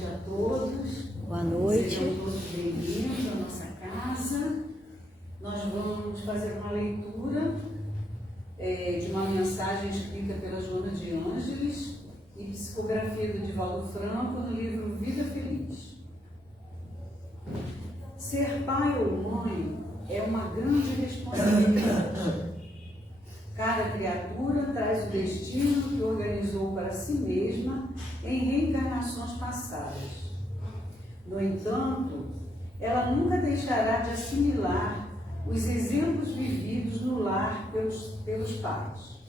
noite a todos. Boa noite. Sejam todos bem-vindos à nossa casa. Nós vamos fazer uma leitura de uma mensagem escrita pela Joana de Ângeles e psicografia do Divaldo Franco no livro Vida Feliz. Ser pai ou mãe é uma grande responsabilidade. Cada criatura traz o destino que organizou para si mesma em reencarnações passadas. No entanto, ela nunca deixará de assimilar os exemplos vividos no lar pelos pais.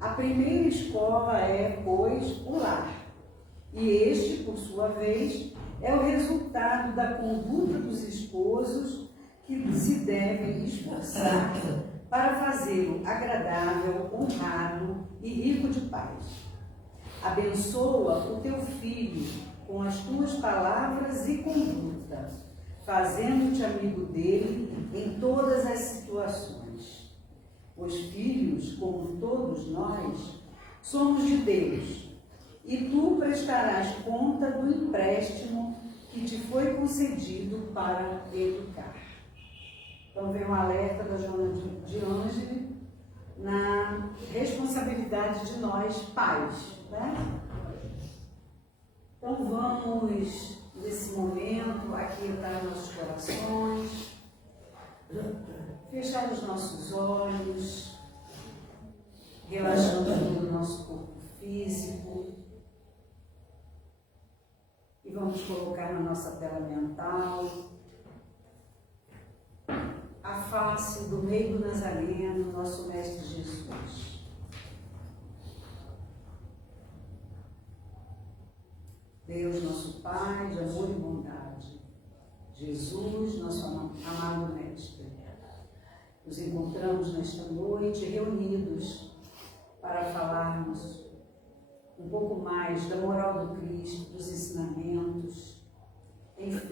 A primeira escola é, pois, o lar, e este, por sua vez, é o resultado da conduta dos esposos que se devem esforçar para fazê-lo agradável, honrado e rico de paz. Abençoa o teu filho com as tuas palavras e conduta, fazendo-te amigo dele em todas as situações. Os filhos, como todos nós, somos de Deus, e tu prestarás conta do empréstimo que te foi concedido para educar. Então vem um alerta da Joana de Ângeles na responsabilidade de nós pais, né? Então vamos, nesse momento, aquietar nossos corações, fechar os nossos olhos, relaxando todo o nosso corpo físico, e vamos colocar na nossa tela mental a face do Rei do Nazareno, nosso Mestre Jesus. Deus, nosso Pai, de amor e bondade. Jesus, nosso amado Mestre. Nos encontramos nesta noite reunidos para falarmos um pouco mais da moral do Cristo, dos ensinamentos, enfim,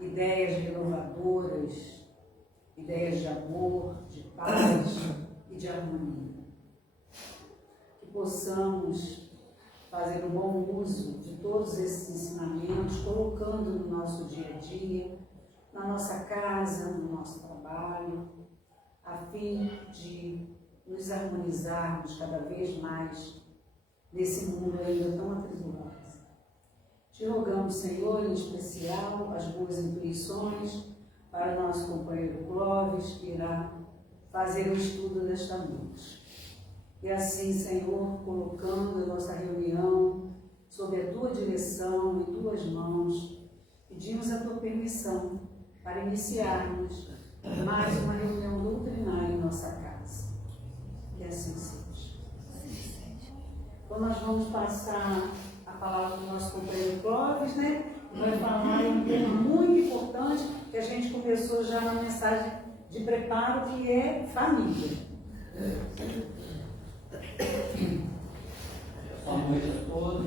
ideias renovadoras, ideias de amor, de paz e de harmonia. Que possamos fazer um bom uso de todos esses ensinamentos, colocando no nosso dia a dia, na nossa casa, no nosso trabalho, a fim de nos harmonizarmos cada vez mais nesse mundo ainda tão atribulado. Te rogamos, Senhor, em especial, as boas intuições para o nosso companheiro Clóvis, que irá fazer o estudo desta noite. E assim, Senhor, colocando a nossa reunião sob a Tua direção, em Tuas mãos, pedimos a Tua permissão para iniciarmos mais uma reunião doutrinária em nossa casa. Que assim seja. Então, nós vamos passar a palavra do nosso companheiro Clóvis, né? Vai falar um tema muito importante que a gente começou já na mensagem de preparo, que é família. Boa noite a todos.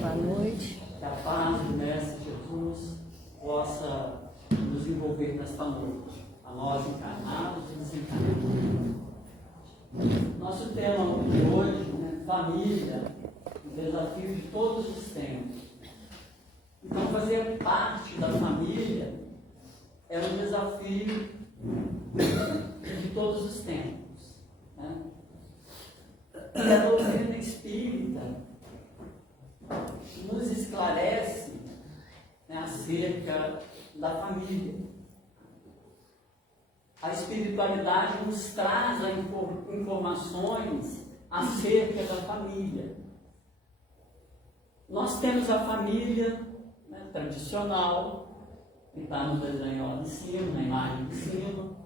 Boa noite. Que a paz do Mestre Jesus possa nos envolver nesta noite, a nós encarnados e desencarnados. Nosso tema de hoje é família, o desafio de todos os tempos. Então, fazer parte da família é um desafio de todos os tempos, né? E a doutrina espírita nos esclarece, né, acerca da família. A espiritualidade nos traz informações acerca da família. Nós temos a família, né, tradicional, que está no desenho lá em cima, na imagem de cima,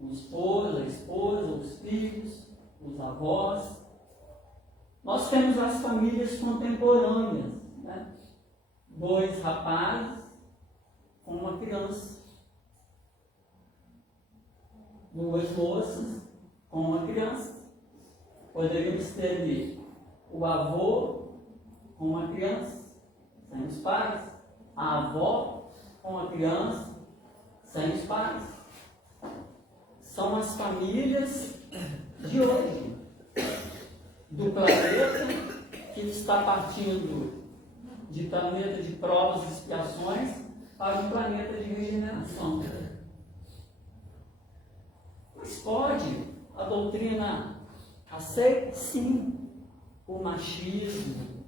o esposo, a esposa, os filhos, os avós. Nós temos as famílias contemporâneas, né? 2 rapazes com uma criança, 2 moças com uma criança. Poderíamos ter ali o avô com uma criança, sem os pais, a avó com a criança, sem os pais. São as famílias de hoje, do planeta que está partindo de planeta de provas e expiações para um planeta de regeneração. Mas pode a doutrina aceita? Sim. O machismo,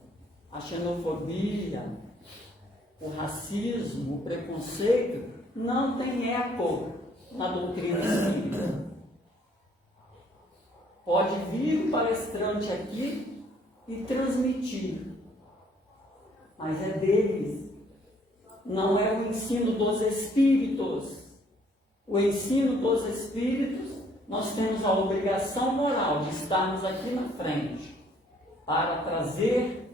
a xenofobia, o racismo, o preconceito não tem eco na doutrina espírita. Pode vir o palestrante aqui e transmitir, mas é deles, não é o ensino dos espíritos. O ensino dos espíritos, nós temos a obrigação moral de estarmos aqui na frente para trazer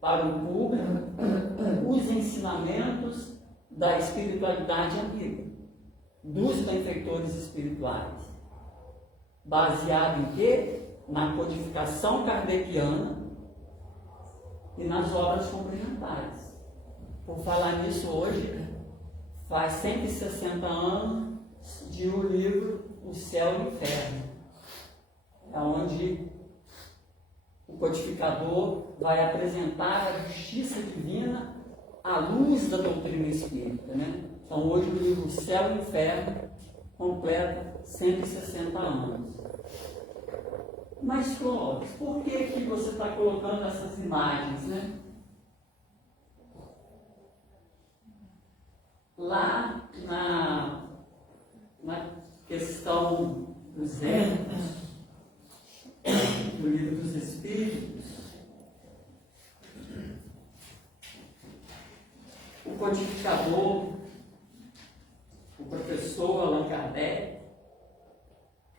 para o público os ensinamentos da espiritualidade amiga, dos benfeitores espirituais, baseado em quê? Na codificação kardeciana e nas obras complementares. Por falar nisso, hoje faz 160 anos de o livro O Céu e o Inferno, é onde o codificador vai apresentar a justiça divina à luz da doutrina espírita, né? Então hoje o livro O Céu e o Inferno completa 160 anos. Mas, Clóvis, por que você está colocando essas imagens, né? Lá na questão 200 do Livro dos Espíritos, o codificador, o professor Allan Kardec,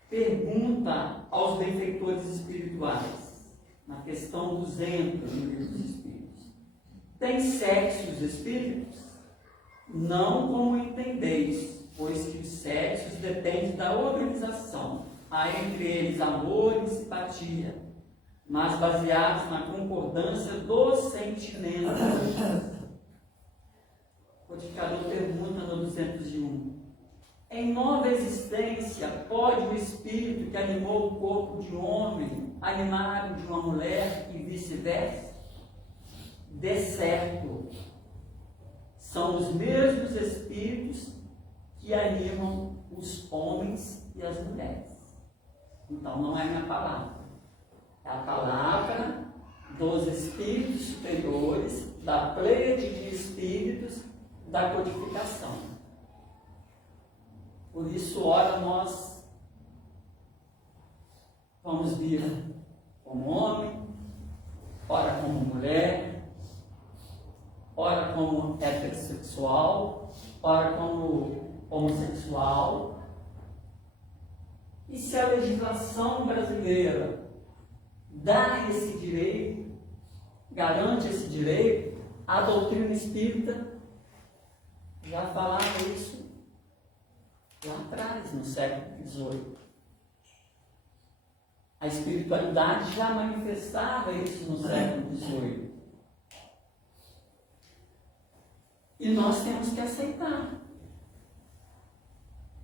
pergunta aos benfeitores espirituais, na questão 200 do Livro dos Espíritos: tem sexo os espíritos? Não como entendeis, pois que os sexos dependem da organização. Há entre eles amor e simpatia, mas baseados na concordância dos sentimentos. O codificador pergunta no 201: em nova existência, pode o espírito que animou o corpo de homem animar o de uma mulher e vice-versa? De certo, são os mesmos espíritos que animam os homens e as mulheres. Então não é minha palavra, é a palavra dos espíritos superiores, da pleiade de espíritos da codificação. Por isso, ora nós vamos vir como homem, ora como mulher, ora como heterossexual, ora como homossexual. E se a legislação brasileira dá esse direito, garante esse direito, a doutrina espírita já falava isso lá atrás, no século XVIII. A espiritualidade já manifestava isso no século XVIII. E nós temos que aceitar.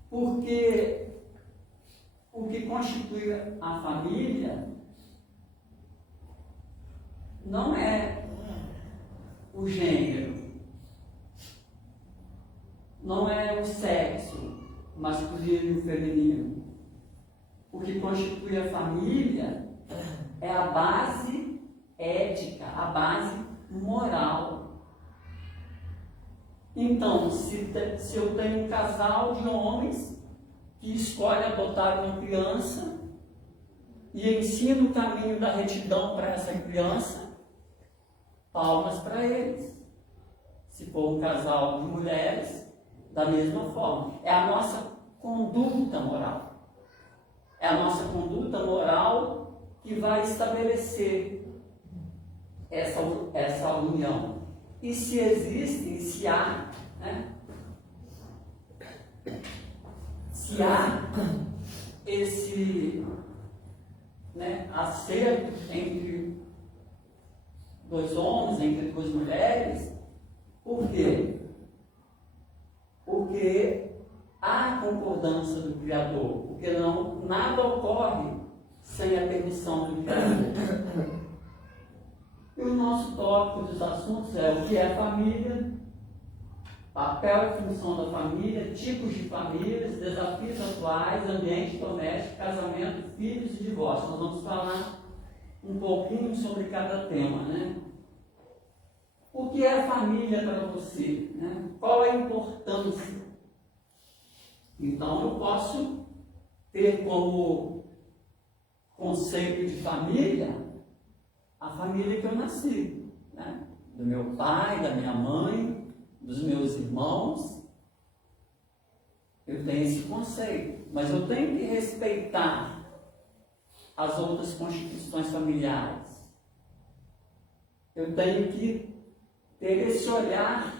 Porque o que constitui a família não é o gênero, não é o sexo masculino e feminino. O que constitui a família é a base ética, a base moral. Então, se eu tenho um casal de homens que escolhe adotar uma criança e ensina o caminho da retidão para essa criança, palmas para eles. Se for um casal de mulheres, da mesma forma. É a nossa conduta moral. É a nossa conduta moral que vai estabelecer essa união. E se existe, se há, né? Se há esse, né, acerto entre dois homens, entre duas mulheres, por quê? Porque há concordância do Criador, porque nada ocorre sem a permissão do Criador. E o nosso tópico dos assuntos é o que é família, papel e função da família, tipos de famílias, desafios atuais, ambiente doméstico, casamento, filhos e divórcio. Nós vamos falar um pouquinho sobre cada tema, né? O que é família para você? Né? Qual é a importância? Então, eu posso ter como conceito de família a família que eu nasci, né? Do meu pai, da minha mãe, dos meus irmãos. Eu tenho esse conceito, mas eu tenho que respeitar as outras constituições familiares. Eu tenho que ter esse olhar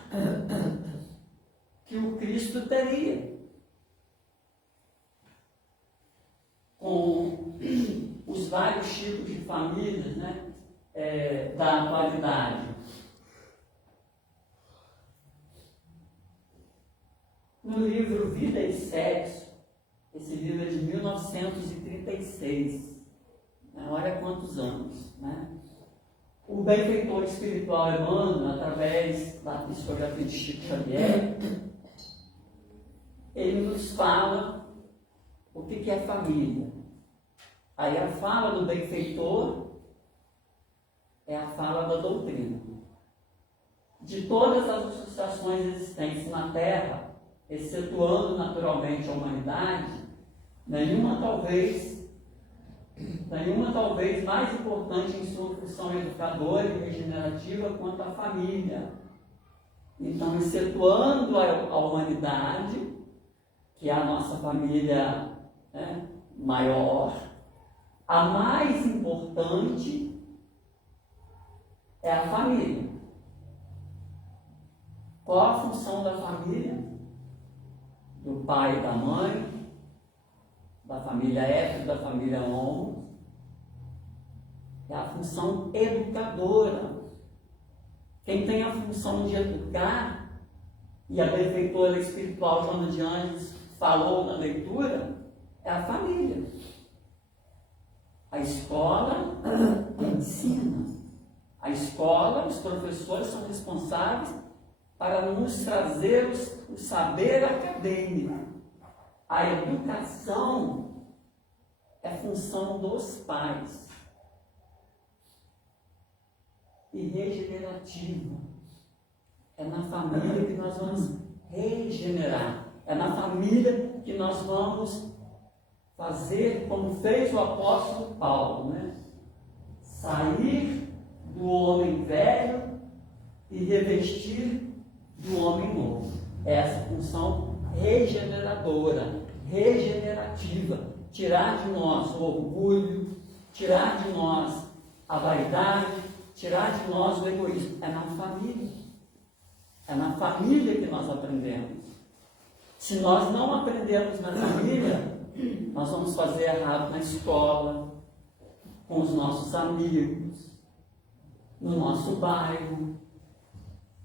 que o Cristo teria com os vários tipos de famílias, né, da atualidade. No livro Vida e Sexo, esse livro é de 1936, né, olha quantos anos, né? O benfeitor espiritual Emmanuel, através da psicografia de Chico Xavier, ele nos fala o que é família. Aí a fala do benfeitor é a fala da doutrina. De todas as associações existentes na Terra, excetuando naturalmente a humanidade, nenhuma talvez mais importante em sua função educadora e regenerativa quanto a família. Então, excetuando a humanidade, que é a nossa família, né, maior, a mais importante é a família. Qual a função da família? Do pai e da mãe, da família hétero, da família homo, é a função educadora. Quem tem a função de educar, e a benfeitora espiritual Joana de Ângeles falou na leitura, é a família. A escola ensina. A escola, os professores são responsáveis para nos trazer o saber acadêmico. A educação é função dos pais. E regenerativa. É na família que nós vamos regenerar. É na família que nós vamos fazer como fez o apóstolo Paulo, né? Sair do homem velho e revestir do homem novo. Essa função regeneradora, regenerativa. Tirar de nós o orgulho, tirar de nós a vaidade, tirar de nós o egoísmo. É na família. É na família que nós aprendemos. Se nós não aprendemos na família, nós vamos fazer errado na escola, com os nossos amigos, no nosso bairro,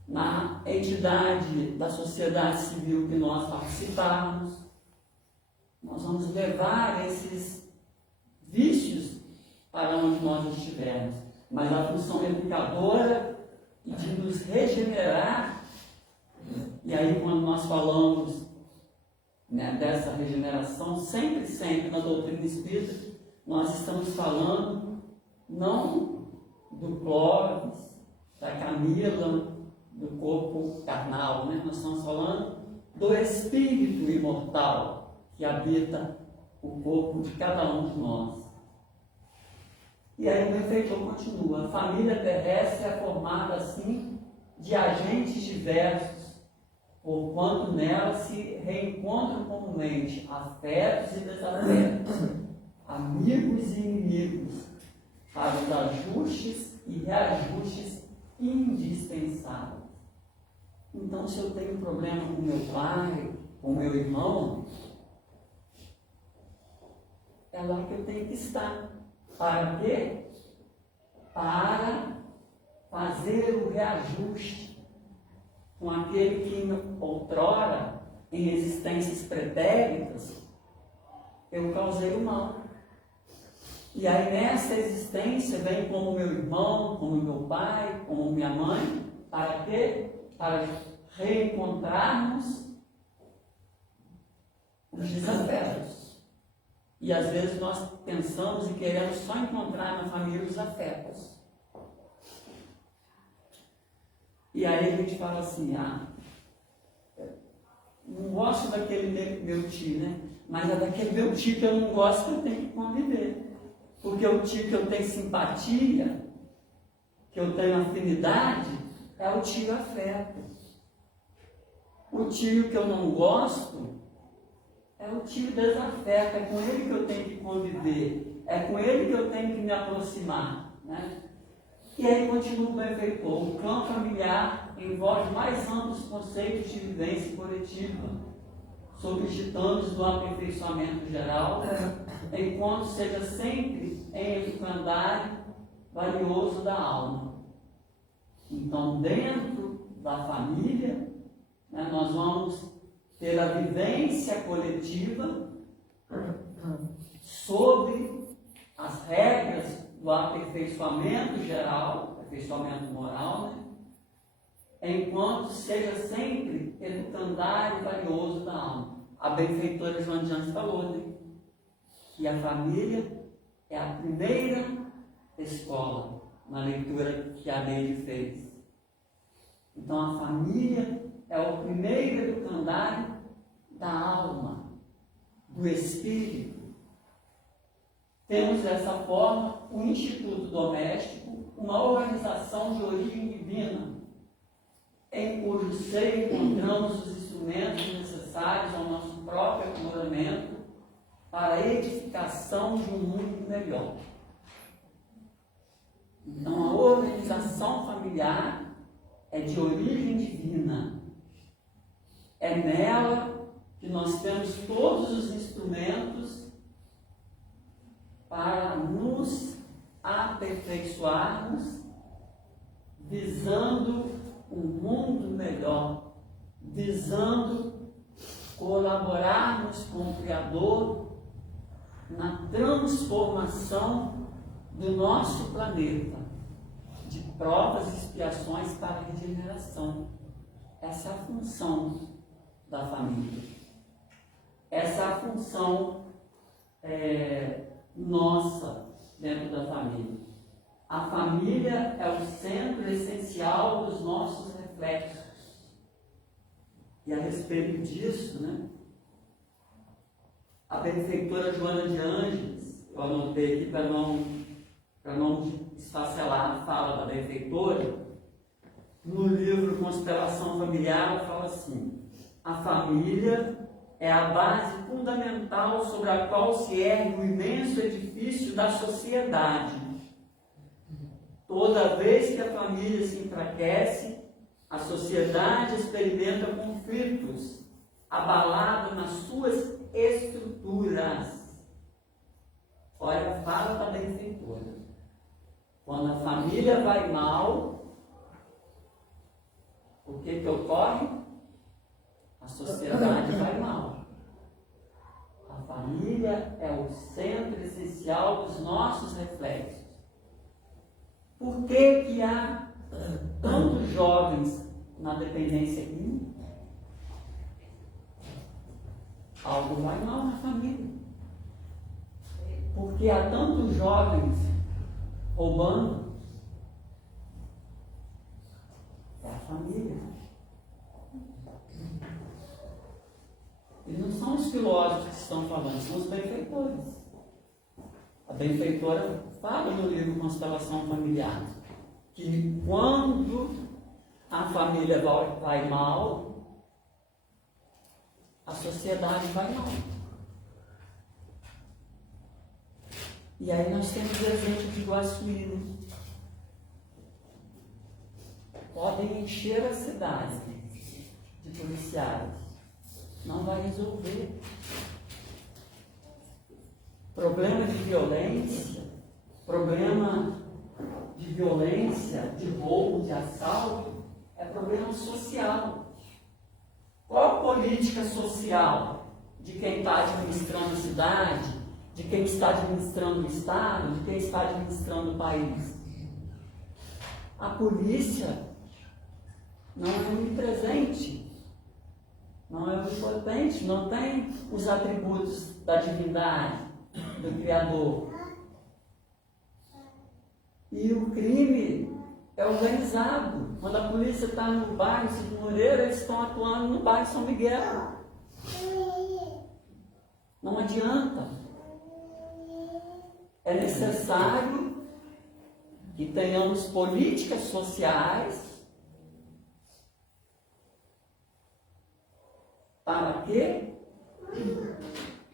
na entidade da sociedade civil que nós participarmos. Nós vamos levar esses vícios para onde nós estivermos. Mas a função educadora e de nos regenerar, e aí quando nós falamos, né, dessa regeneração, sempre na doutrina espírita, nós estamos falando não do Clóvis, da Camila, do corpo carnal, né? Nós estamos falando do espírito imortal que habita o corpo de cada um de nós. E aí o benfeitor continua: a família terrestre é formada assim de agentes diversos, porquanto nela se reencontram comumente afetos e desafetos, amigos e inimigos, para os ajustes e reajustes indispensáveis. Então, se eu tenho um problema com meu pai, com meu irmão, é lá que eu tenho que estar. Para quê? Para fazer o reajuste com aquele que outrora, em existências pretéritas, eu causei o mal. E aí nessa existência vem como meu irmão, como meu pai, como minha mãe, para quê? Para reencontrarmos os desafetos. E às vezes nós pensamos e queremos só encontrar na família os afetos. E aí a gente fala assim, não gosto daquele meu tio, né? Mas é daquele meu tio que eu não gosto que eu tenho que conviver. Porque o tio que eu tenho simpatia, que eu tenho afinidade, é o tio afeto. O tio que eu não gosto é o tio desafeto, é com ele que eu tenho que conviver, é com ele que eu tenho que me aproximar, né? E aí continua o benfeitor. O clã familiar envolve mais amplos conceitos de vivência coletiva, sobre os titãs do aperfeiçoamento geral, enquanto seja sempre em educandário valioso da alma. Então, dentro da família, né, nós vamos ter a vivência coletiva sobre as regras do aperfeiçoamento geral, aperfeiçoamento moral, né? Enquanto seja sempre educandário valioso da alma. A benfeitora Joana de Anjos falou, né? Que a família é a primeira escola, na leitura que a Neide fez. Então a família é o primeiro educandário da alma, do espírito. Temos dessa forma o Instituto Doméstico, uma organização de origem divina, em cujo seio encontramos os instrumentos necessários ao nosso próprio aprimoramento para a edificação de um mundo melhor. Então, a organização familiar é de origem divina. É nela que nós temos todos os instrumentos para nos aperfeiçoarmos, visando um mundo melhor, visando colaborarmos com o Criador na transformação do nosso planeta, de provas e expiações para a regeneração. Essa é a função da família. Essa é a função nossa dentro da família. A família é o centro essencial dos nossos reflexos. E a respeito disso, né, a benfeitora Joana de Ângeles, eu anotei aqui para não esfacelar a fala da benfeitora, no livro Constelação Familiar, ela fala assim: a família é a base fundamental sobre a qual se ergue o imenso edifício da sociedade. Toda vez que a família se enfraquece, a sociedade experimenta conflitos, abalado nas suas estruturas. Olha a fala da benfeitora. Quando a família vai mal, o que ocorre? A sociedade vai mal. A família é o centro essencial dos nossos reflexos. Por que há tantos jovens na dependência química? Algo vai mal na família. Porque há tantos jovens roubando? É a família. E não são os filósofos que estão falando, são os benfeitores. A benfeitora fala no livro Constelação Familiar que quando a família vai mal, a sociedade vai mal. E aí nós temos o exemplo de Iguaçuí, né? Podem encher a cidade de policiais, não vai resolver. Problema de violência, de roubo, de assalto, é problema social. Qual a política social de quem está administrando a cidade, de quem está administrando o Estado, de quem está administrando o país. A polícia não é onipresente, não é onipotente, não tem os atributos da divindade, do Criador. E o crime é organizado. Quando a polícia está no bairro Cid Moreira, eles estão atuando no bairro São Miguel. Não adianta. É necessário que tenhamos políticas sociais. Para quê?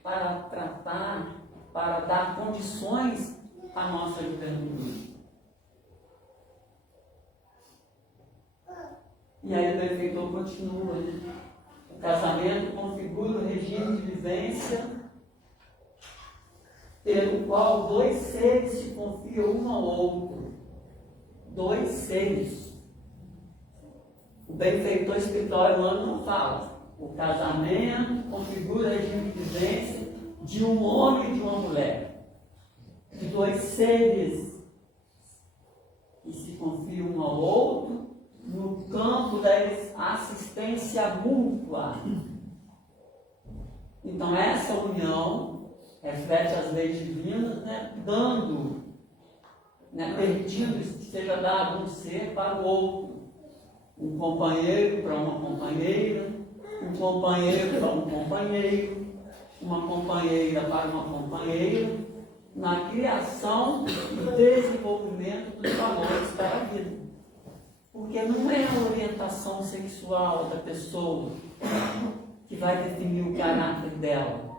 Para tratar, para dar condições à nossa juventude. E aí o benfeitor continua. O casamento configura o regime de vivência pelo qual dois seres se confiam um ao outro. Dois seres. O benfeitor espiritual não fala. O casamento configura o regime de vivência de um homem e de uma mulher. De dois seres que se confiam um ao outro no campo da assistência mútua. Então essa união reflete as leis divinas, dando, permitindo que seja dado um ser para o outro. Um companheiro para uma companheira, um companheiro para um companheiro, uma companheira para uma companheira, na criação e desenvolvimento dos valores para a vida. Porque não é a orientação sexual da pessoa que vai definir o caráter dela.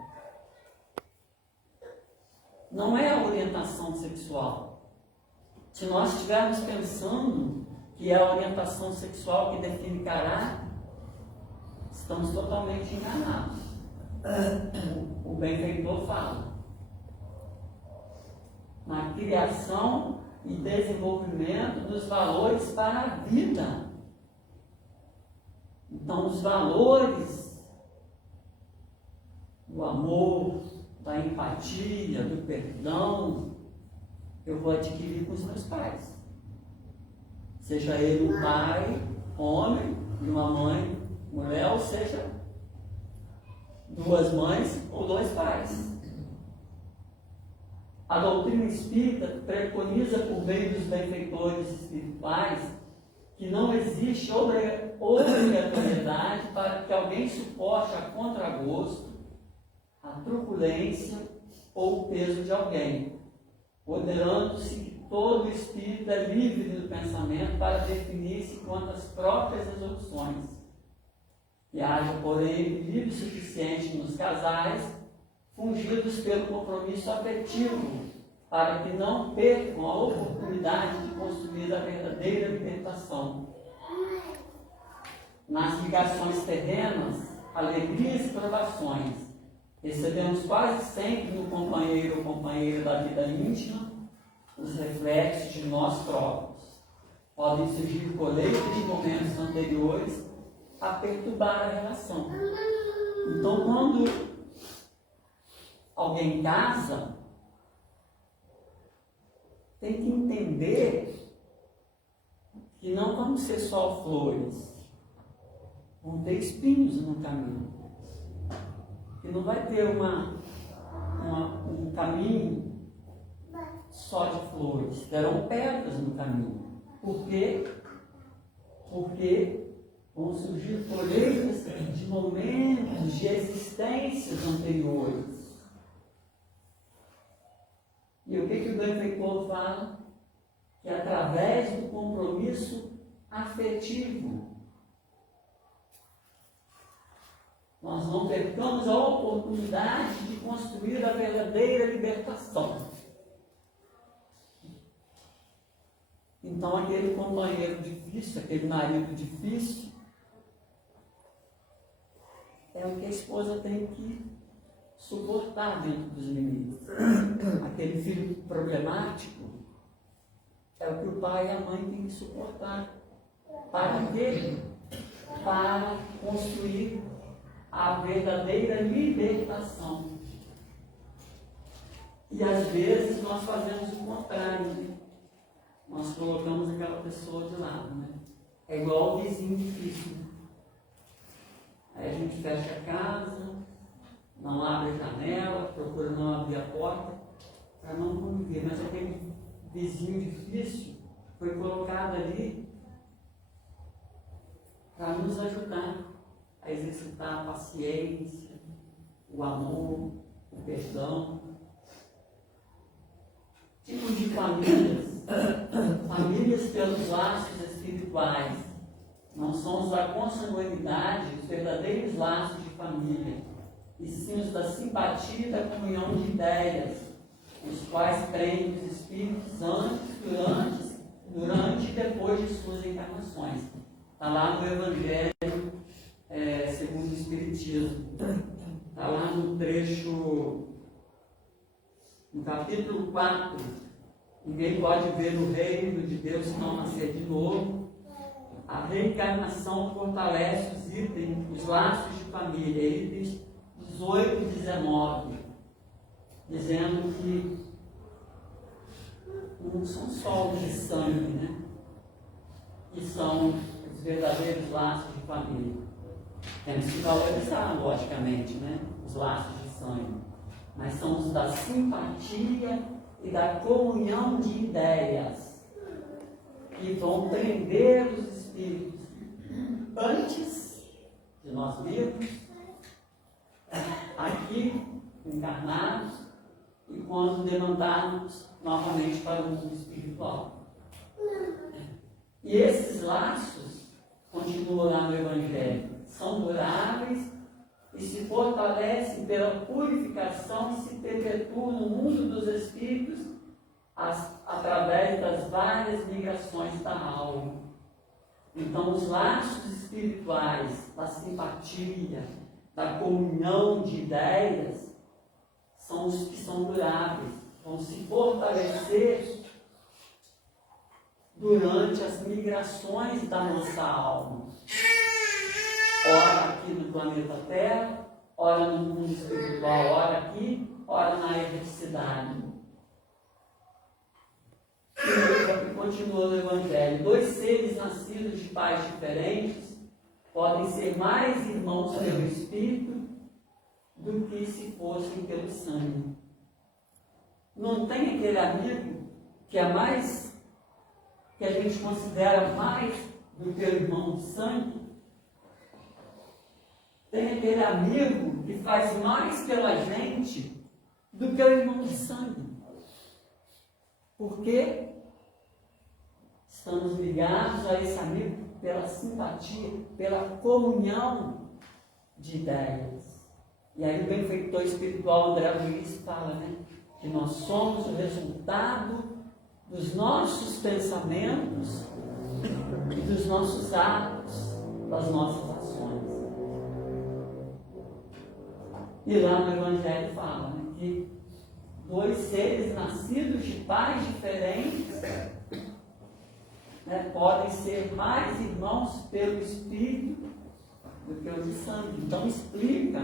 Não é a orientação sexual. Se nós estivermos pensando que é a orientação sexual que define caráter, estamos totalmente enganados. O benfeitor fala na criação e desenvolvimento dos valores para a vida. Então, os valores do amor, da empatia, do perdão, eu vou adquirir com os meus pais. Seja ele um pai, homem, e uma mãe, mulher, ou seja, duas mães ou dois pais. A doutrina espírita preconiza por meio dos benfeitores espirituais que não existe obrigatoriedade para que alguém suporte a contragosto, a truculência ou o peso de alguém, considerando-se que todo espírito é livre do pensamento para definir-se quanto às próprias resoluções. Que haja, porém, equilíbrio suficiente nos casais, fungidos pelo compromisso afetivo, para que não percam a oportunidade de construir a verdadeira libertação. Nas ligações terrenas, alegrias e provações, recebemos quase sempre no companheiro ou companheira da vida íntima os reflexos de nós próprios. Podem surgir colheitas de momentos anteriores a perturbar a relação. Então, quando alguém casa, tem que entender que não vão ser só flores, vão ter espinhos no caminho. Que não vai ter um caminho só de flores, terão pedras no caminho. Por quê? Porque vão surgir colheitas de momentos, de existências anteriores. E o que o benfeitor fala? Que através do compromisso afetivo, nós não percamos a oportunidade de construir a verdadeira libertação. Então, aquele companheiro difícil, aquele marido difícil, é o que a esposa tem que suportar dentro dos limites. Aquele filho problemático é o que o pai e a mãe têm que suportar. Para quê? Para construir a verdadeira libertação. E às vezes nós fazemos o contrário, né? Nós colocamos aquela pessoa de lado, né? É igual o vizinho difícil, né? Aí a gente fecha a casa, não abre a janela, procura não abrir a porta, para não conviver. Mas aquele vizinho difícil foi colocado ali para nos ajudar a exercitar a paciência, o amor, o perdão. Tipos de famílias. Famílias pelos laços espirituais. Não são os da consanguinidade, os verdadeiros laços de família, e sim os da simpatia e da comunhão de ideias, os quais creem nos espíritos antes, durante e depois de suas encarnações. Está lá no Evangelho segundo o Espiritismo. Está lá no trecho, no capítulo 4. Ninguém pode ver o reino de Deus se não nascer de novo. A reencarnação fortalece os itens, os laços de família, itens 18 e 19, dizendo que não são só os de sangue, né? Que são os verdadeiros laços de família. Temos que valorizar, logicamente, né? Os laços de sangue. Mas são os da simpatia e da comunhão de ideias, que vão prender os espíritos antes de nós virmos aqui encarnados e quando demandarmos novamente para o mundo espiritual. E esses laços, continuam lá no Evangelho, são duráveis e se fortalecem pela purificação e se perpetuam no mundo dos espíritos através das várias migrações da alma. Então, os laços espirituais, da simpatia, da comunhão de ideias, são os que são duráveis, vão se fortalecer durante as migrações da nossa alma. Ora aqui no planeta Terra, ora no mundo espiritual, ora aqui, ora na erreticidade. E continua no Evangelho: 2 seres nascidos de pais diferentes podem ser mais irmãos pelo Espírito do que se fossem pelo sangue. Não tem aquele amigo que é mais, que a gente considera mais do que o irmão de sangue? Tem aquele amigo que faz mais pela gente do que o irmão de sangue. Por quê? Estamos ligados a esse amigo pela simpatia, pela comunhão de ideias. E aí o benfeitor espiritual André Luiz fala, né, que nós somos o resultado dos nossos pensamentos e dos nossos atos, das nossas ações. E lá no Evangelho fala, né, que 2 seres nascidos de pais diferentes, né, podem ser mais irmãos pelo Espírito do que os de sangue. Então explica,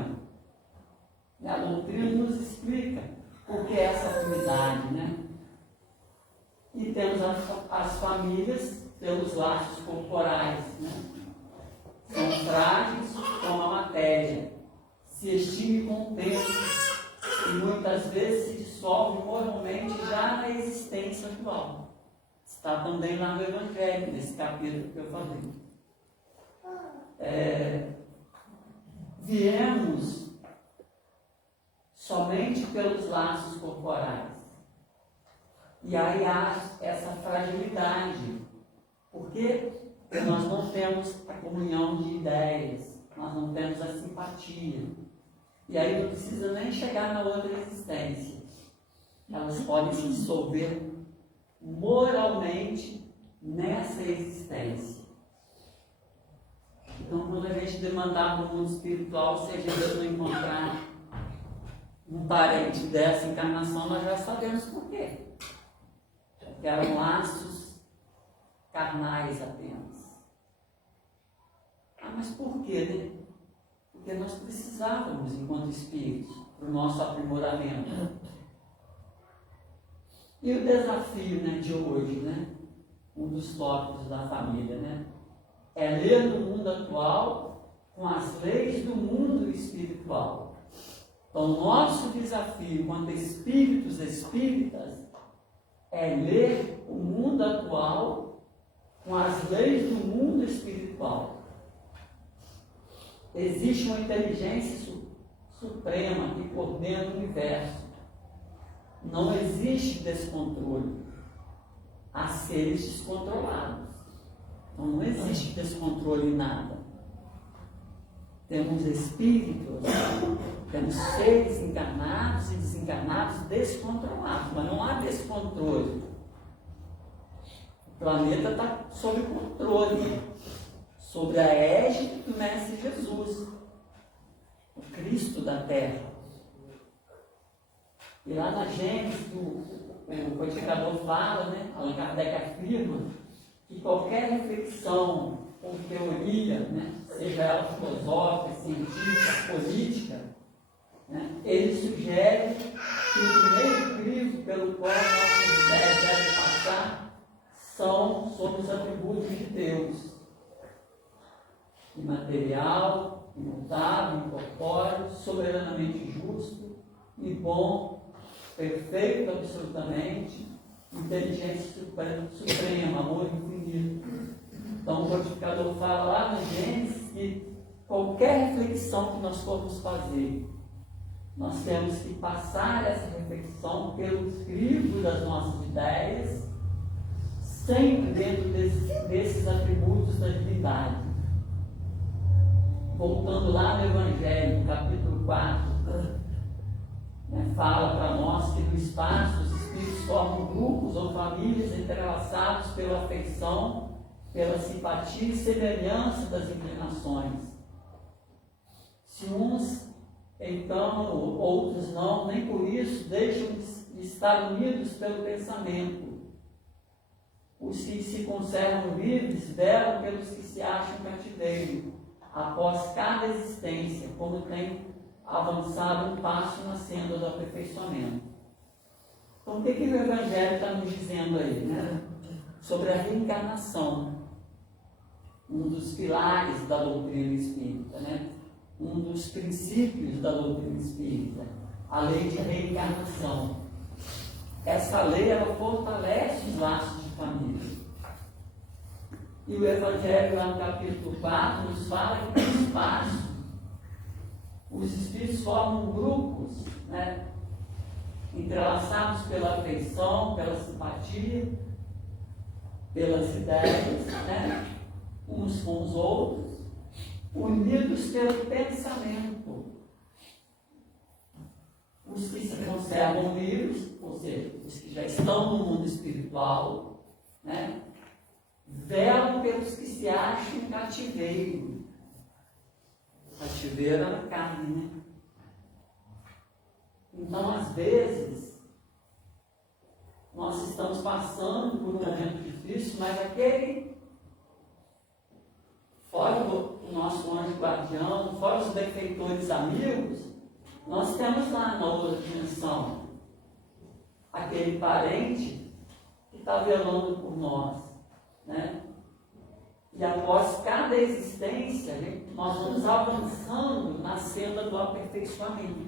né, a doutrina nos explica o que é essa afinidade, né? E temos as famílias pelos laços corporais, né? São frágeis como a matéria, se extingue com o tempo e muitas vezes se dissolve moralmente já na existência atual. Está também lá no Evangelho, nesse capítulo que eu falei. Viemos somente pelos laços corporais. E aí há essa fragilidade. Porque nós não temos a comunhão de ideias, nós não temos a simpatia. E aí não precisa nem chegar na outra existência. Elas podem se dissolver moralmente nessa existência. Então, quando a gente demandar no mundo espiritual, se a gente não encontrar um parente dessa encarnação, nós já sabemos por quê. Porque eram laços carnais apenas. Ah, mas por quê, né? Porque nós precisávamos, enquanto espíritos, para o nosso aprimoramento. E o desafio, né, de hoje, né, um dos tópicos da família, né, é ler no mundo atual com as leis do mundo espiritual. Então, nosso desafio quanto espíritos espíritas é ler o mundo atual com as leis do mundo espiritual. Existe uma inteligência suprema que coordena o universo. Não existe descontrole. Há seres descontrolados. Então não existe descontrole em nada. Temos espíritos, temos seres encarnados e desencarnados descontrolados, mas não há descontrole. O planeta está sob controle, sob a égide do Mestre Jesus, o Cristo da Terra. E lá na Gênesis, o codificador fala, né, Allan Kardec afirma, que qualquer reflexão ou teoria, né, seja ela filosófica, científica, política, né, ele sugere que o primeiro crivo pelo qual nossas ideias devem passar são sobre os atributos de Deus. Imaterial, imutável, incorpóreo, soberanamente justo e bom, perfeito absolutamente, inteligência suprema, amor infinito. Então o codificador fala lá no Gênesis que qualquer reflexão que nós formos fazer, nós temos que passar essa reflexão pelos crivos das nossas ideias, sempre dentro desses atributos da divindade. Voltando lá no Evangelho, no capítulo 4, fala para nós que no espaço os espíritos formam grupos ou famílias entrelaçados pela afeição, pela simpatia e semelhança das inclinações. Se uns, então, outros não, nem por isso deixam de estar unidos pelo pensamento. Os que se conservam livres velam pelos que se acham cativeiro, após cada existência, como tem avançado um passo na senda do aperfeiçoamento. Então, o que o Evangelho está nos dizendo aí, né? Sobre a reencarnação, um dos pilares da doutrina espírita, né? Um dos princípios da doutrina espírita, a lei de reencarnação. Essa lei, ela fortalece os laços de família. E o Evangelho, lá no capítulo 4, nos fala que no espaço os espíritos formam grupos, né, entrelaçados pela afeição, pela simpatia, pelas ideias, né, uns com os outros, unidos pelo pensamento. Os que se conservam livres, ou seja, os que já estão no mundo espiritual, né, velam pelos que se acham em cativeiro. Cativeiro é na carne, né? Então, às vezes, nós estamos passando por um momento difícil, mas aquele, fora o nosso anjo guardião, fora os benfeitores amigos, nós temos lá na outra dimensão aquele parente que está velando por nós, né? E após cada existência, nós vamos avançando na senda do aperfeiçoamento.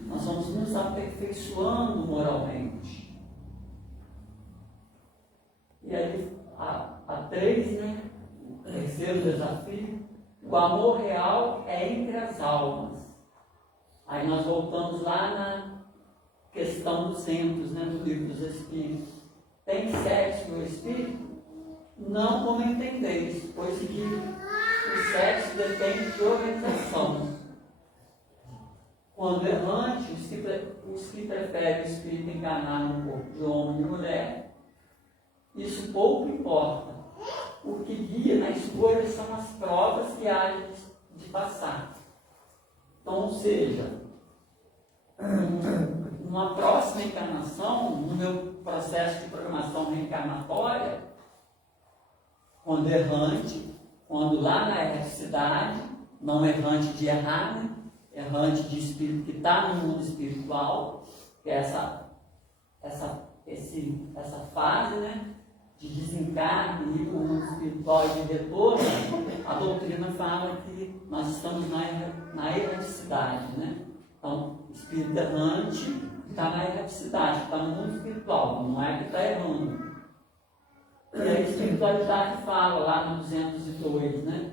Nós vamos nos aperfeiçoando moralmente. E aí, a 3, né? O terceiro desafio, o amor real é entre as almas. Aí nós voltamos lá na questão dos centros, né? Do livro dos Espíritos. Tem sexo no Espírito? Não como entendeis, pois que o sexo depende de organização. Quando errante, os que preferem o espírito encarnar no corpo de homem e mulher, isso pouco importa. O que guia na escolha são as provas que há de passar. Então, ou seja, numa próxima encarnação, no meu processo de programação reencarnatória, quando errante, quando lá na erraticidade, não errante de errar, né? Errante de espírito que está no mundo espiritual, que é essa essa fase, né, de desencarne e o mundo espiritual e de retorno, a doutrina fala que nós estamos na erraticidade, né? Então, o espírito errante está na erraticidade, está no mundo espiritual, não é que está errando. E a espiritualidade fala lá no 202, né?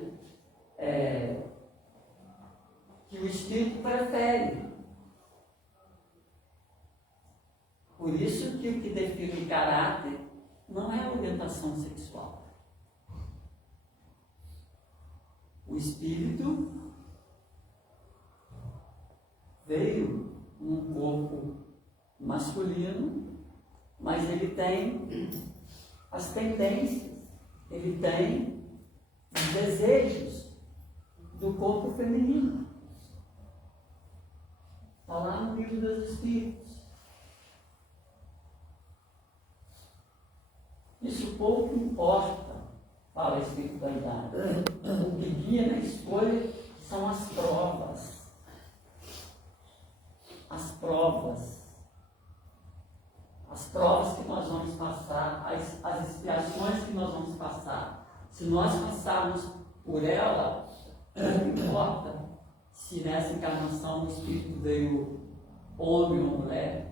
Que o espírito prefere. Por isso que o que define caráter não é a orientação sexual. O espírito veio num corpo masculino, mas ele tem as tendências, ele tem os desejos do corpo feminino. Está lá no livro dos Espíritos. Isso pouco importa para a espiritualidade. O que guia na escolha são as provas. As provas. As provas que nós vamos passar, as expiações que nós vamos passar. Se nós passarmos por ela, não importa se nessa encarnação o espírito veio homem ou mulher.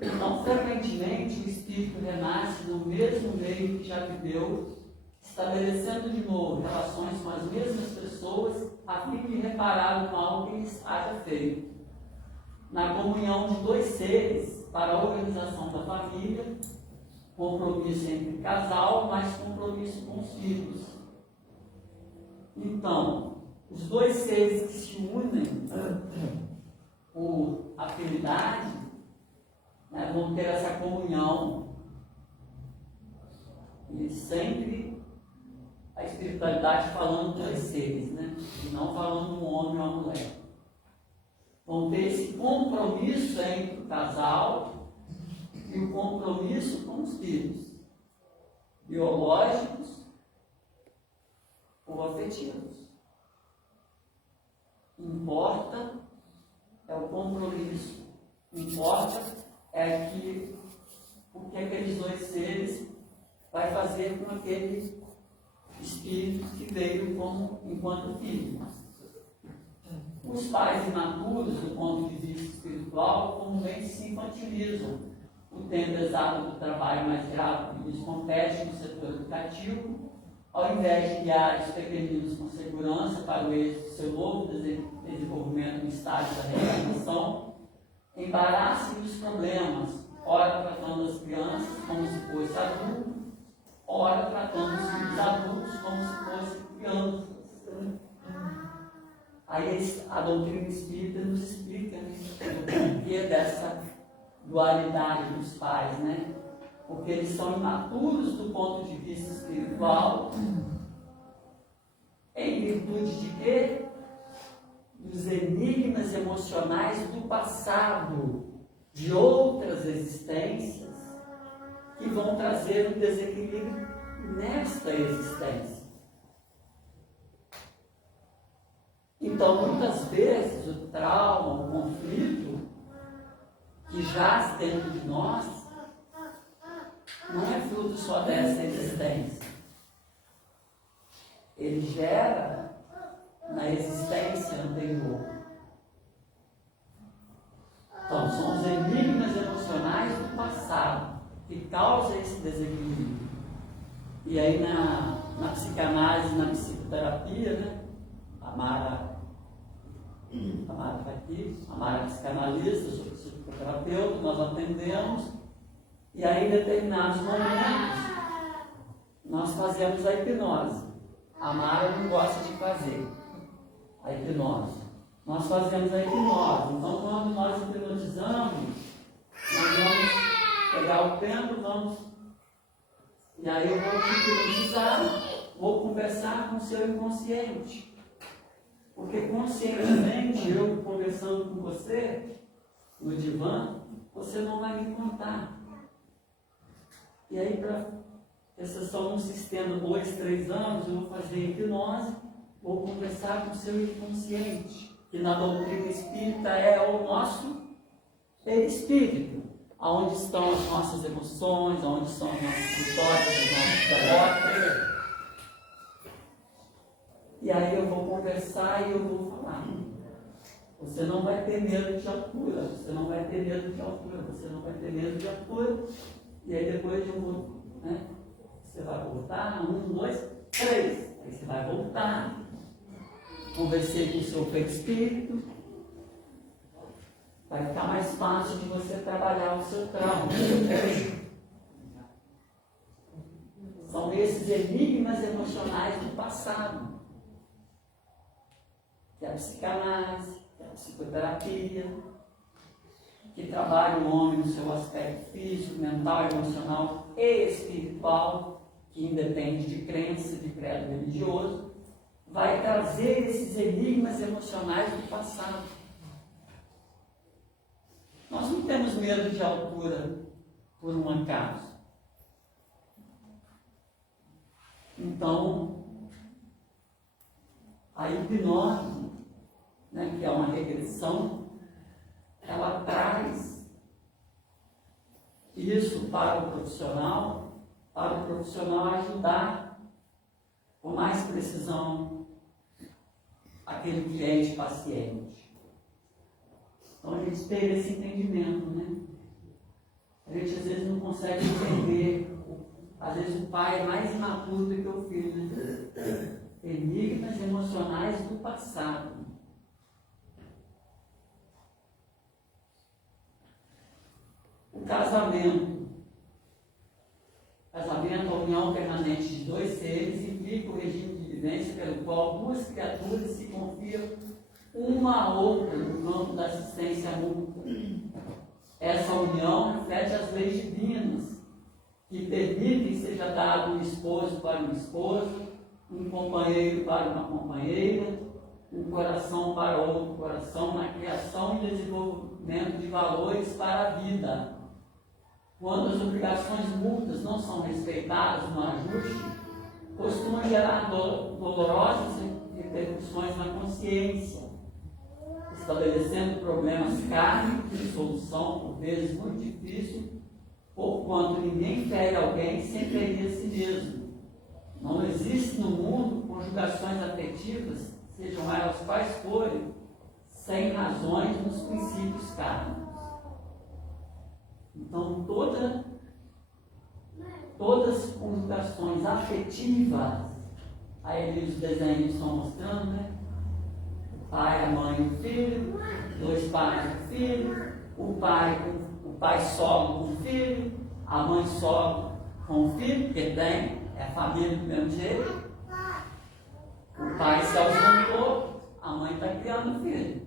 Então, frequentemente, o espírito renasce no mesmo meio que já viveu, estabelecendo de novo relações com as mesmas pessoas, a fim de reparar o mal que lhes haja feito. Na comunhão de dois seres, para a organização da família, compromisso entre casal, mas compromisso com os filhos. Então, os dois seres que se unem por afinidade, né, vão ter essa comunhão. E sempre a espiritualidade falando dois seres, né? E não falando um homem ou uma mulher. Vão ter esse compromisso entre o casal e o compromisso com os filhos, biológicos ou afetivos. Importa é o compromisso. Importa é que o que aqueles dois seres vai fazer com aquele espírito que veio enquanto filho. Os pais imaturos, do ponto de vista espiritual, comumente se infantilizam. O tempo exato do trabalho mais grave que lhes compete no setor educativo, ao invés de guiar os pequeninos com segurança para o êxito do seu novo desenvolvimento no estágio da reencarnação, embaraçam os problemas, ora tratando as crianças como se fosse adulto, ora tratando os adultos como se fossem crianças. Aí a doutrina espírita nos explica, né, o porquê dessa dualidade dos pais, né? Porque eles são imaturos do ponto de vista espiritual, em virtude de quê? Dos enigmas emocionais do passado, de outras existências, que vão trazer um desequilíbrio nesta existência. Então, muitas vezes, o trauma, o conflito que jaz dentro de nós não é fruto só dessa existência. Ele gera na existência anterior. Então, são os enigmas emocionais do passado que causam esse desequilíbrio. E aí, na psicanálise, na psicoterapia, né? A Mara está aqui, a Mara é psicanalista, eu sou psicoterapeuta, nós atendemos, e aí em determinados momentos nós fazemos a hipnose. A Mara não gosta de fazer a hipnose. Nós fazemos a hipnose. Então, quando nós hipnotizamos, nós vamos pegar o tempo, e aí eu vou hipnotizar, vou conversar com o seu inconsciente. Porque conscientemente, eu conversando com você, no divã, você não vai me contar. E aí, para que essa sessão não se estenda 2, 3 anos, eu vou fazer hipnose, vou conversar com o seu inconsciente. que na doutrina espírita é o nosso perispírito, aonde estão as nossas emoções, aonde estão as nossas vitórias, as nossas derrotas. E aí eu vou conversar e eu vou falar. Você não vai ter medo de altura, você não vai ter medo de altura, você não vai ter medo de altura. E aí depois de você vai voltar, 1, 2, 3. Aí você vai voltar. Conversei com o seu perispírito. Vai ficar mais fácil de você trabalhar o seu trauma. São esses enigmas emocionais do passado. Que é a psicanálise, que é a psicoterapia, que trabalha o homem no seu aspecto físico, mental, emocional e espiritual, que independe de crença, de credo religioso, vai trazer esses enigmas emocionais do passado. Nós não temos medo de altura por um acaso. Então, a hipnose, que é uma regressão, ela traz isso para o profissional ajudar com mais precisão aquele cliente paciente. Então a gente tem esse entendimento, A gente às vezes não consegue entender, às vezes o pai é mais imaturo do que o filho, Enigmas emocionais do passado. O casamento. Casamento, a união permanente de dois seres, implica o regime de vivência pelo qual duas criaturas se confiam uma à outra no campo da assistência mútua. Essa união reflete as leis divinas, que permitem que seja dado um esposo para uma esposa, um companheiro para uma companheira, um coração para outro coração, na criação e desenvolvimento de valores para a vida. Quando as obrigações mútuas não são respeitadas no ajuste, costumam gerar dolorosas repercussões na consciência, estabelecendo problemas kármicos de solução, por vezes muito difícil, porquanto ninguém fere alguém sem ferir a si mesmo. Não existe no mundo conjugações afetivas, sejam elas quais forem, sem razões nos princípios kármicos. Então, todas as conjugações afetivas, aí os desenhos estão mostrando, O pai, a mãe e o filho, dois pais e o filho, o pai solo com o filho, a mãe solo com o filho, porque é família do mesmo jeito. O pai se ausentou, a mãe está criando o filho.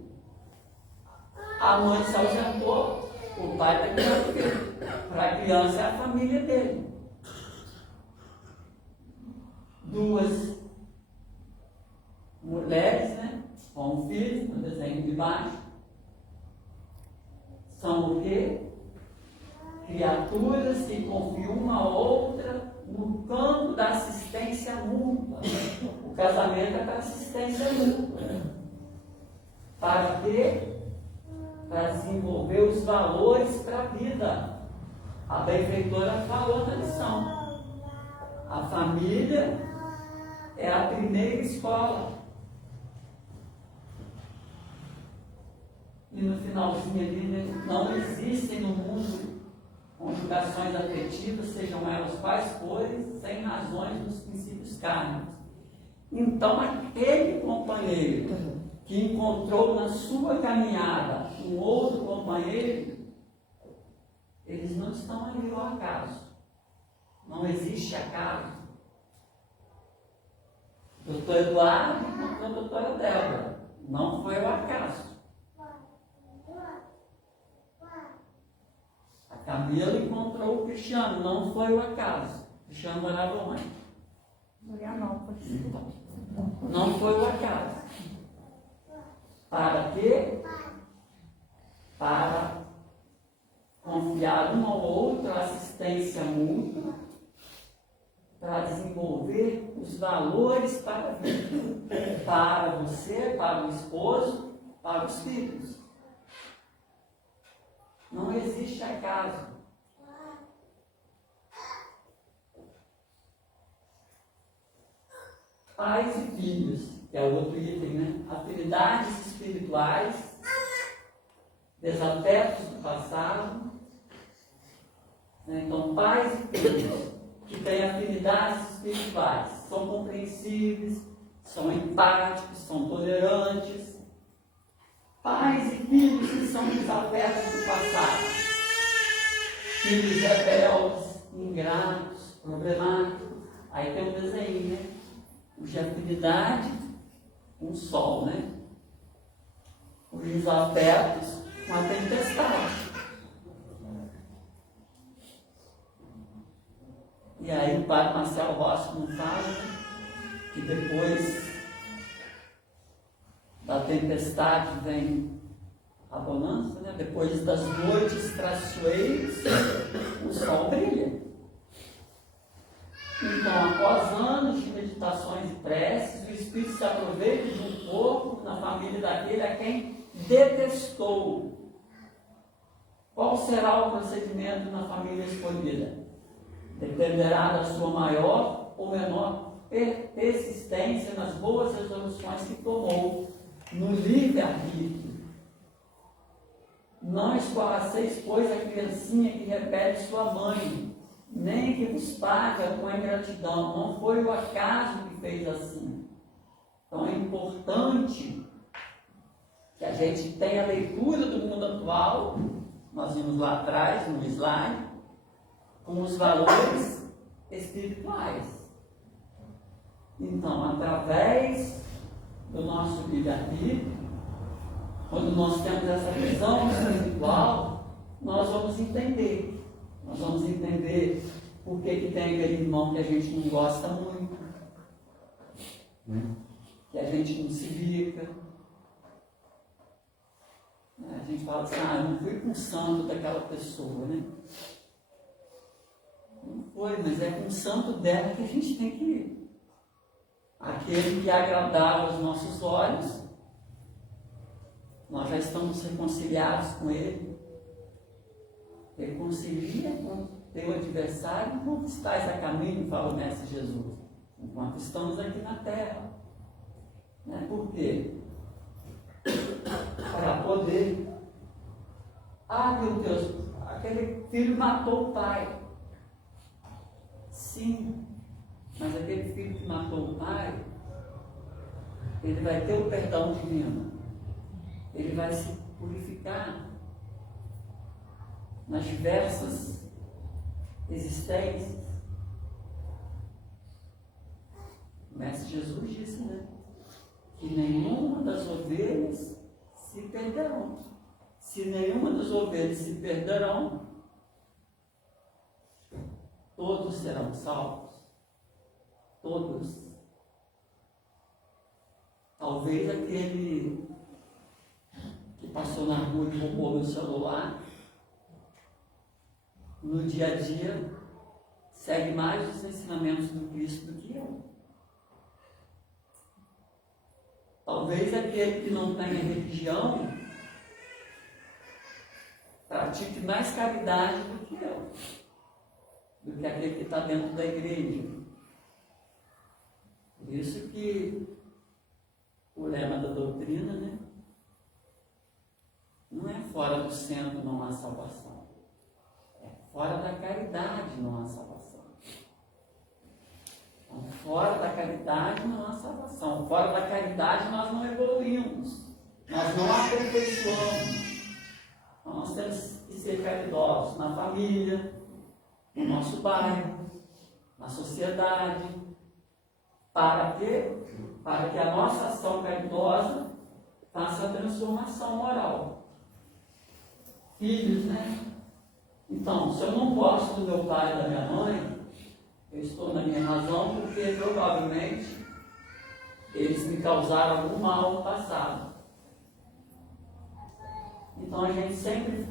A mãe se ausentou, o pai está criando o filho. Para a criança é a família dele. Duas mulheres, com um filho, no desenho de baixo, são o quê? Criaturas que confiam uma a outra no campo da assistência mútua. O casamento é para assistência mútua. Para quê? Para desenvolver os valores para a vida. A benfeitora falou na lição. A família é a primeira escola. E no finalzinho ali, não existem no mundo conjugações afetivas, sejam elas quais forem, sem razões nos princípios kármicos. Então, aquele companheiro que encontrou na sua caminhada um outro companheiro, eles não estão ali ao acaso. Não existe acaso. Doutor Eduardo encontrou a doutora Débora. Não foi ao acaso. A Camila encontrou o Cristiano. Não foi ao acaso. O Cristiano morava onde? Florianópolis. Não foi ao acaso. Para quê? Para confiar um ao outro, assistência mútua, para desenvolver os valores para a vida. Para você, para o esposo, para os filhos. Não existe acaso. Pais e filhos, que é o outro item, né? Afinidades espirituais, desafetos do passado. Então, pais e filhos que têm afinidades espirituais, são compreensíveis, são empáticos, são tolerantes. Pais e filhos que são desafetos do passado. Filhos rebeldes, ingratos, problemáticos. Aí tem um desenho, né? Os de afinidade, um sol, né? Os desafetos, uma tempestade. E aí o padre Marcelo Rossi não fala, né? Que depois da tempestade vem a bonança, né? Depois das noites traiçoeiras, o sol brilha. Então, após anos de meditações e preces, o Espírito se aproveita de um corpo na família daquele a quem detestou. Qual será o procedimento na família escolhida? Dependerá da sua maior ou menor persistência nas boas resoluções que tomou, no livre-arbítrio. Não escorraceis, pois, a criancinha que repete sua mãe, nem que vos paga com a ingratidão. Não foi o acaso que fez assim. Então é importante que a gente tenha a leitura do mundo atual. Nós vimos lá atrás, no slide, com os valores espirituais. Então, através do nosso livre-arbítrio, quando nós temos essa visão espiritual, nós vamos entender. Nós vamos entender por que tem aquele irmão que a gente não gosta muito, que a gente não se liga. A gente fala assim, eu não fui com o santo daquela pessoa, né? Não foi, mas é com o santo dela que a gente tem que ir. Aquele que agradava aos nossos olhos, nós já estamos reconciliados com ele. Reconcilia com teu adversário enquanto estás a caminho, fala o Mestre Jesus, enquanto estamos aqui na terra. Por quê? Para poder. Meu Deus, aquele filho matou o pai. Sim, mas aquele filho que matou o pai, ele vai ter o perdão divino. Ele vai se purificar nas diversas existências. O Mestre Jesus disse, né? Que nenhuma das ovelhas se perderão. Se nenhuma das ovelhas se perderão, todos serão salvos. Todos. Talvez aquele que passou na rua e roubou meu celular, no dia a dia, segue mais os ensinamentos do Cristo do que eu. Talvez aquele que não tenha religião pratique mais caridade do que eu, do que aquele que está dentro da igreja. Por isso que o lema da doutrina, né? Não é fora do centro não há salvação. É fora da caridade não há salvação. Então, fora da caridade não há salvação. Fora da caridade nós não evoluímos. Nós não aperfeiçoamos. Então, nós temos que ser caridosos na família, no nosso bairro, na sociedade. Para quê? Para que a nossa ação caridosa faça a transformação moral. Filhos, né? Então, se eu não gosto do meu pai e da minha mãe, eu estou na minha razão porque provavelmente eles me causaram algum mal no passado. Então a gente sempre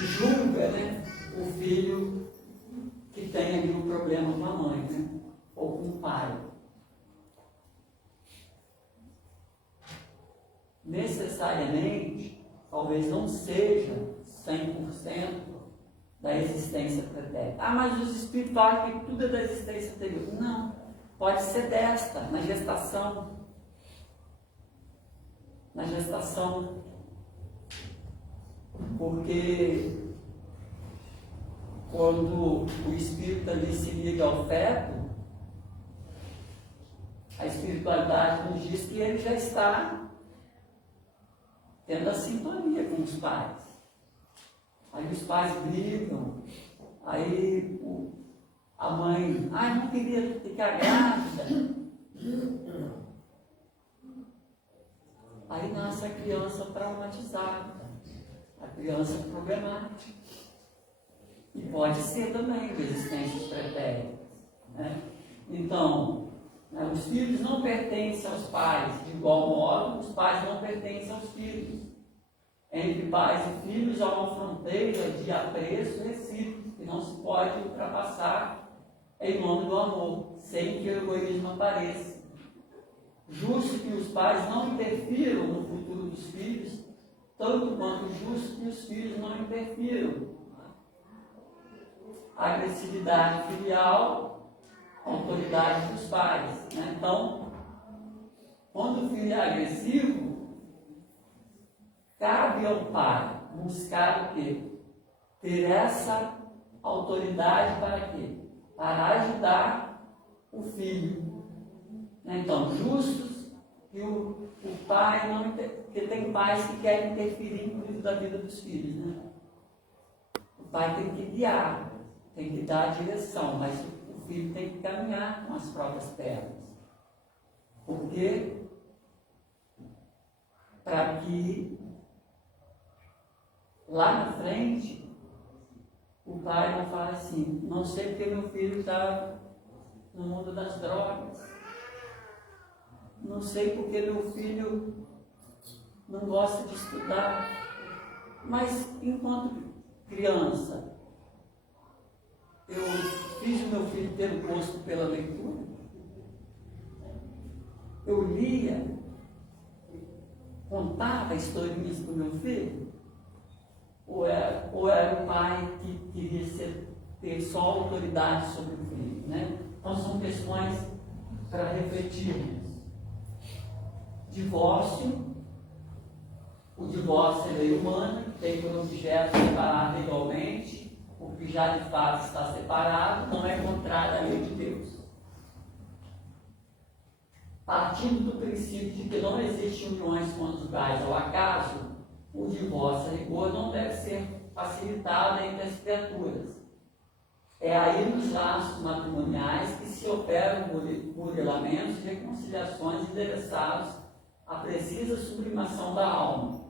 julga, né, o filho que tem ali um problema com a mãe, né, ou com o pai. necessariamente, talvez não seja 100% da existência pretérita. Ah, mas os espíritos falam que tudo é da existência anterior. Não, pode ser desta, na gestação. Na gestação. Porque quando o espírito ali se liga ao feto, a espiritualidade nos diz que ele já está tendo a sintonia com os pais. Aí os pais brigam, aí a mãe, não queria ficar grávida. Aí nasce a criança traumatizada, a criança problemática. E pode ser também resistências pretéritas, né? Então, os filhos não pertencem aos pais de igual modo, os pais não pertencem aos filhos. Entre pais e filhos há uma fronteira de apreço recíproco que não se pode ultrapassar em nome do amor, sem que o egoísmo apareça. Justo que os pais não interfiram no futuro dos filhos, tanto quanto justo que os filhos não interfiram. A agressividade filial, a autoridade dos pais, né? Então, quando o filho é agressivo, cabe ao pai buscar o quê? Ter essa autoridade para quê? Para ajudar o filho. Então, justos que o pai não... Porque tem pais que querem interferir, inclusive, da vida dos filhos, né? O pai tem que guiar, tem que dar a direção, mas o filho tem que caminhar com as próprias pernas. Por quê? Para que lá na frente o pai não fale assim, não sei porque meu filho está no mundo das drogas, não sei porque meu filho não gosta de estudar, mas enquanto criança eu fiz o meu filho ter o gosto pela leitura, eu lia, contava historinhas para o meu filho, ou era o pai que queria ter só autoridade sobre o filho, né? Então são questões para refletirmos. Divórcio. O divórcio é lei humana, que tem por objeto separar legalmente o que já de fato está separado, não é contrário à lei de Deus. Partindo do princípio de que não existem uniões conjugais ao acaso, o divórcio a rigor não deve ser facilitado entre as criaturas. É aí nos laços matrimoniais que se operam burelamentos e reconciliações endereçados à precisa sublimação da alma.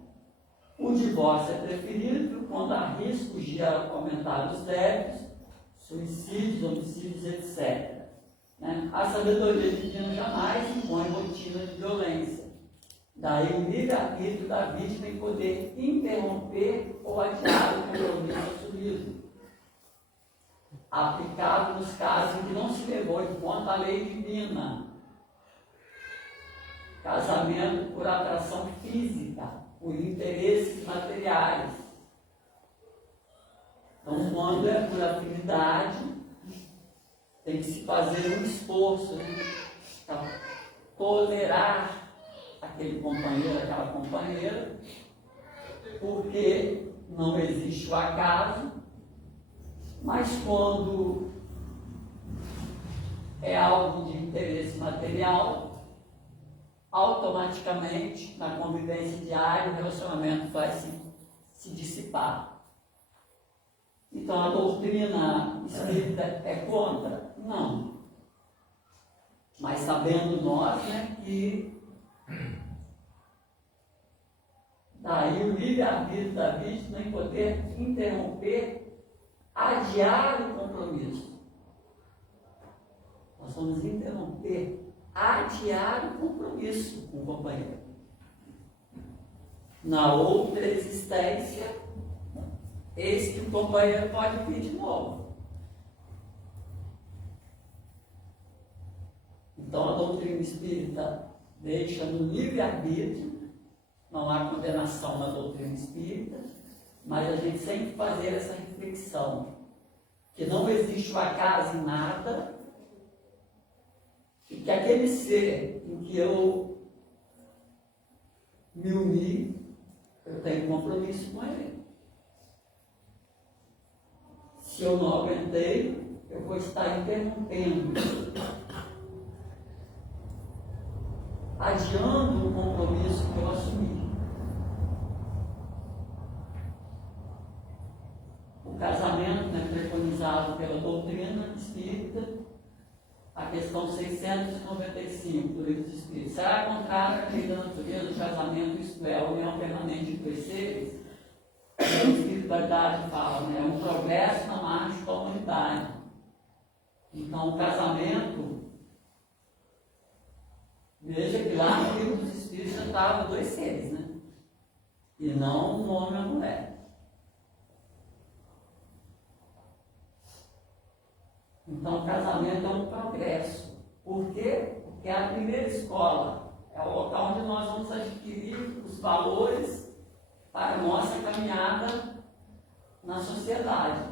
O divórcio é preferido quando há riscos de aumentar os débitos, suicídios, homicídios, etc. A sabedoria divina jamais impõe rotina de violência. Daí o livre-arbítrio da vítima em poder interromper ou adiar o compromisso assumido, aplicado nos casos em que não se levou em conta a lei divina. Casamento por atração física, por interesses materiais. Então, quando é por afinidade, tem que se fazer um esforço, para tolerar aquele companheiro, aquela companheira, porque não existe o acaso, mas quando é algo de interesse material, automaticamente, na convivência diária, o relacionamento vai se dissipar. Então, a doutrina espírita é contra? Não. Mas sabendo nós, que daí o livre-arbítrio da vítima em poder interromper, adiar o compromisso. Nós vamos interromper, adiar o compromisso com o companheiro. Na outra existência, eis que o companheiro pode vir de novo. Então a doutrina espírita deixa no livre-arbítrio não há condenação na doutrina espírita, mas a gente sempre fazer essa reflexão, que não existe o acaso em nada, e que aquele ser em que eu me uni, eu tenho compromisso com ele. Se eu não aguentei, eu vou estar interrompendo, adiando o compromisso que eu assumi. O casamento, né, preconizado pela doutrina espírita, a questão 695 do Livro dos Espíritos, será contrária à lei da natureza do casamento, isto é, a união permanente de dois seres? A espiritualidade fala, né, é um progresso na marcha da humanidade. Então, o casamento, veja que lá no Livro dos Espíritos já estavam dois seres, né? E não um homem e uma mulher. Então, o casamento é um progresso. Por quê? Porque é a primeira escola, é o local onde nós vamos adquirir os valores para a nossa caminhada na sociedade.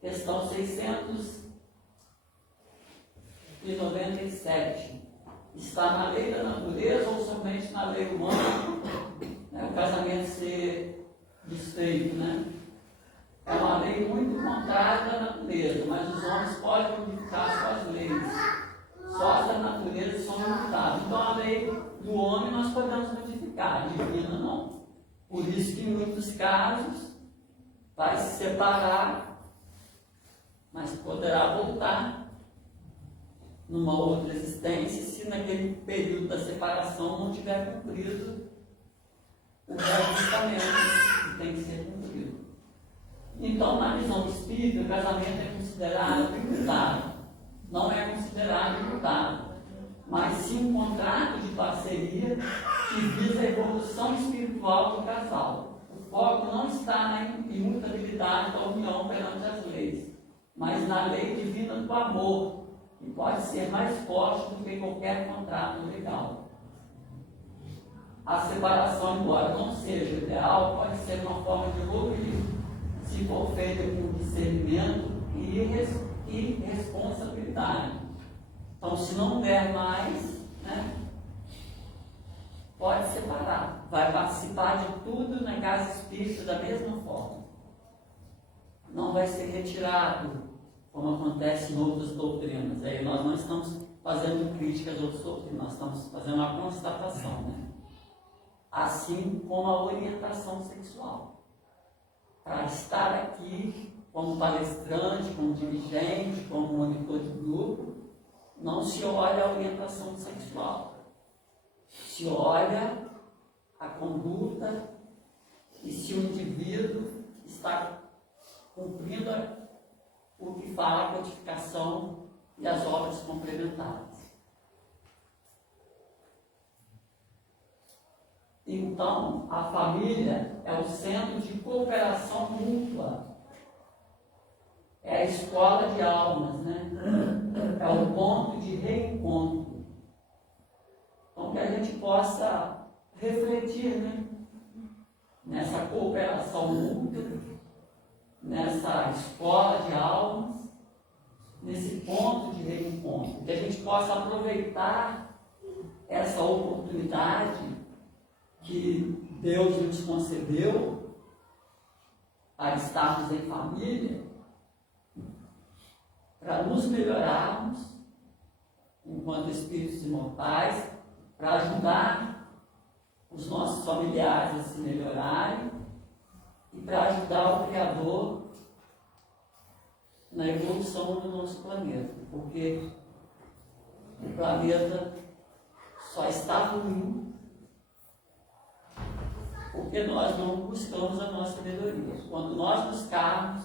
Questão 697. Está na lei da natureza ou somente na lei humana? O casamento ser desfeito, né? É uma lei muito contrária da natureza, mas os homens podem modificar suas leis. Só as da natureza são imutáveis. Então a lei do homem nós podemos modificar, a divina não. Por isso que em muitos casos vai se separar, mas poderá voltar numa outra existência se naquele período da separação não tiver cumprido o ajustamento que tem que ser cumprido. Então, na visão espírita, o casamento é considerado imutável. Não é considerado imutável, mas sim um contrato de parceria que visa a evolução espiritual do casal. O foco não está na imutabilidade da união perante as leis, mas na lei divina do amor, que pode ser mais forte do que qualquer contrato legal. A separação, embora não seja ideal, pode ser uma forma de evoluir, se for feita com discernimento e responsabilidade. Então, se não der mais, né, pode separar. Vai participar de tudo na casa espírita da mesma forma. Não vai ser retirado, como acontece em outras doutrinas. Aí nós não estamos fazendo crítica às outras doutrinas, nós estamos fazendo uma constatação, né? Assim como a orientação sexual. Para estar aqui como palestrante, como dirigente, como monitor de grupo, não se olha a orientação sexual. Se olha a conduta e se o indivíduo está cumprindo o que fala a codificação e as obras complementares. Então, a família é o centro de cooperação mútua. É a escola de almas, né? É o ponto de reencontro. Então, que a gente possa refletir, né, nessa cooperação mútua, nessa escola de almas, nesse ponto de reencontro. Que a gente possa aproveitar essa oportunidade que Deus nos concedeu para estarmos em família, para nos melhorarmos enquanto espíritos imortais, para ajudar os nossos familiares a se melhorarem e para ajudar o Criador na evolução do nosso planeta, porque o planeta só está ruim porque nós não buscamos a nossa melhoria. Quando nós buscarmos,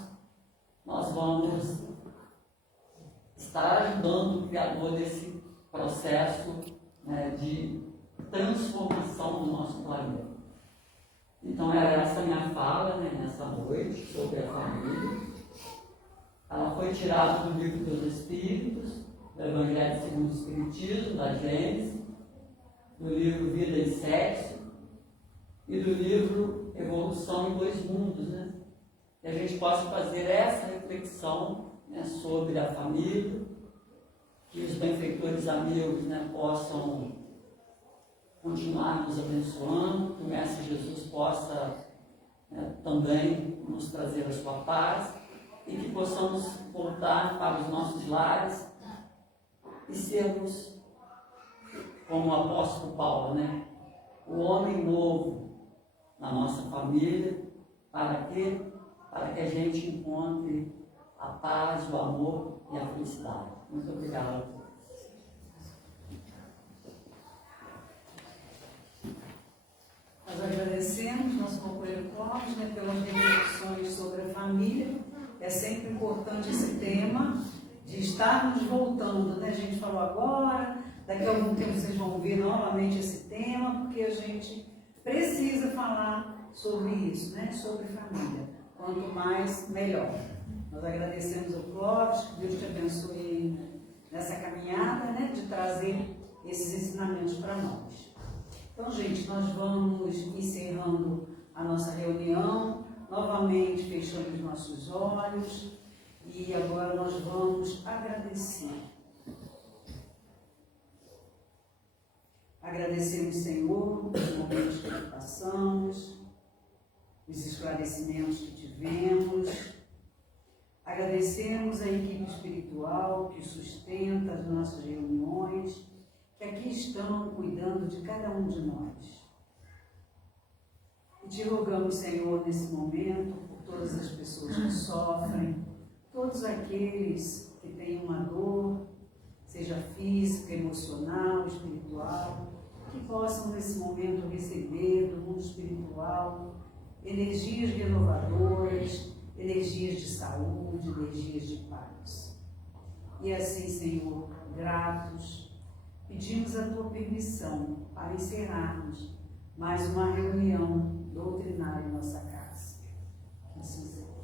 nós vamos estar ajudando o Criador nesse processo, né, de transformação do nosso planeta. Então era essa minha fala, né, nessa noite sobre a família. Ela foi tirada do Livro dos Espíritos, do Evangelho segundo o Espiritismo, da Gênesis, do livro Vida e Sexo, e do livro Evolução em Dois Mundos, né? Que a gente possa fazer essa reflexão, né, sobre a família, que os benfeitores amigos, né, possam continuar nos abençoando, que o Mestre Jesus possa, né, também nos trazer a sua paz e que possamos voltar para os nossos lares e sermos, como o apóstolo Paulo, né, o homem novo na nossa família. Para quê? Para que a gente encontre a paz, o amor e a felicidade. Muito obrigado. Nós agradecemos nosso companheiro Clóvis, né, pelas reflexões sobre a família. É sempre importante esse tema de estarmos voltando, né? A gente falou agora, daqui a algum tempo vocês vão ouvir novamente esse tema, porque a gente precisa falar sobre isso, né? Sobre família. Quanto mais, melhor. Nós agradecemos ao Clóvis, que Deus te abençoe nessa caminhada, né? De trazer esses ensinamentos para nós. Então, gente, nós vamos encerrando a nossa reunião, novamente fechando os nossos olhos e agora nós vamos agradecer. Agradecemos, Senhor, os momentos que passamos, os esclarecimentos que tivemos. Agradecemos a equipe espiritual que sustenta as nossas reuniões, que aqui estão cuidando de cada um de nós. E te rogamos, Senhor, nesse momento, por todas as pessoas que sofrem, todos aqueles que têm uma dor, seja física, emocional, espiritual, que possam nesse momento receber do mundo espiritual energias renovadoras, energias de saúde, energias de paz. E assim, Senhor, gratos, pedimos a tua permissão para encerrarmos mais uma reunião doutrinária em nossa casa. Que assim seja.